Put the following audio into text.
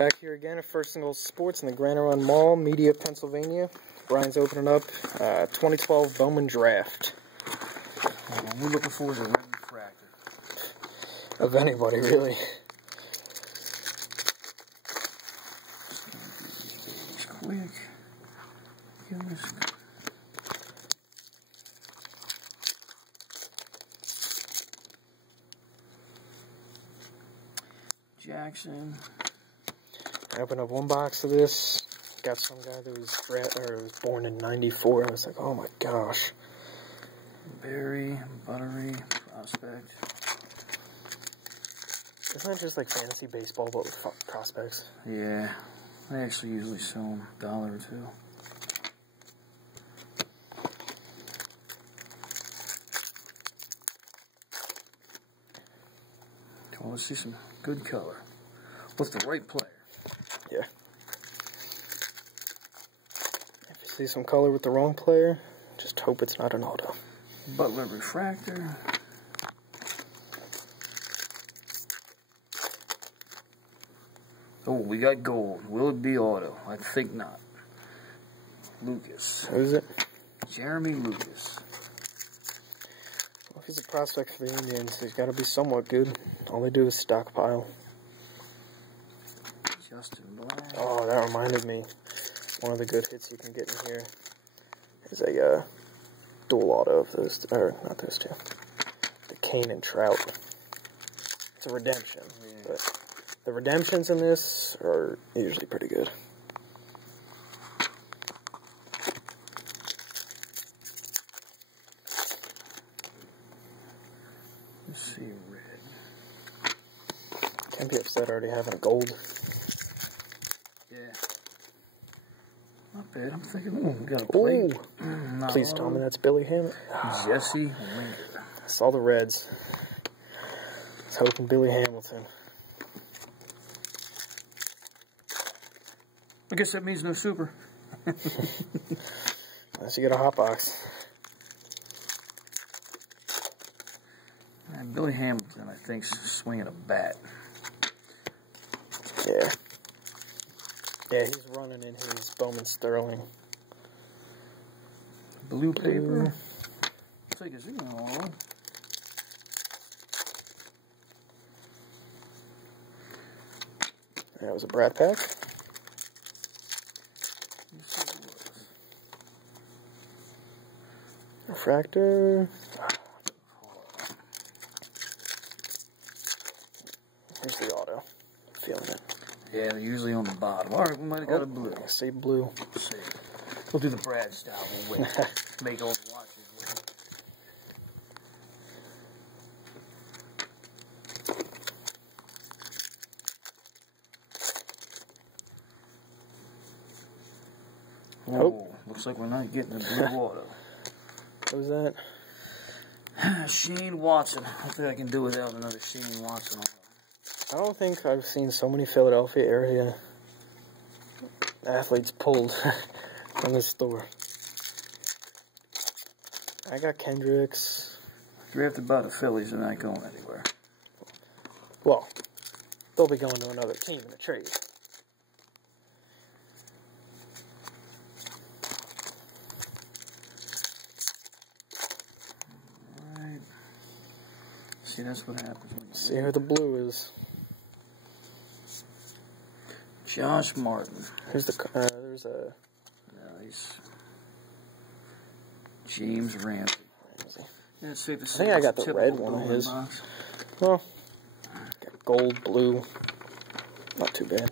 Back here again at First and Goal Sports in the Grand Run Mall, Media, Pennsylvania. Brian's opening up 2012 Bowman Draft. We're looking for is a red refractor. Of anybody, really. It's quick. Give this. Jackson. I opened up one box of this. Got some guy that was born in '94. I was like, oh my gosh. Berry, Buttery, Prospect. Isn't that just like fantasy baseball, but with prospects? Yeah, they actually usually sell them $1 or $2. Well, let's see some good color with the right player. Yeah. If you see some color with the wrong player, just hope it's not an auto. Butler refractor. Oh, we got gold. Will it be auto? I think not. Lucas. Who is it? Jeremy Lucas. Well, if he's a prospect for the Indians, he's got to be somewhat good. All they do is stockpile. Justin Black. Oh, that reminded me. One of the good hits you can get in here is a dual auto of those, or not those two. The Kane and Trout. It's a redemption, but the redemptions in this are usually pretty good. Let's see, red. Can't be upset already having a gold. Yeah. Not bad. I'm thinking, we got a plate. Please tell me that's Billy Hammett. Jesse Lingard. I saw the Reds. I was hoping Billy Hamilton. I guess that means no super. Unless you get a hot box. And Billy Hamilton, I think, swinging a bat. Yeah. Yeah, he's running in his Bowman Sterling. Blue paper. Looks like it's on. That was a Brad pack. Refractor. Here's the auto. Feeling it. Yeah, they're usually on the bottom. Alright, we might have got a blue. I say blue. Let's see. We'll do the Brad style. We'll wait. Make all the watches wait. Oh, looks like we're not getting the blue auto. What was that? Shane Watson. I don't think I can do without another Shane Watson auto. I don't think I've seen so many Philadelphia area athletes pulled from this store. I got Kendricks. Drafted by the Phillies, they're not going anywhere. Well, they'll be going to another team in a trade. Alright. See, that's what happens when you See who the blue is. Josh Martin. Here's the there's a Nice. James Ramsey. Yeah, it's safe to say I think I got the red one of his. Well, got gold, blue. Not too bad.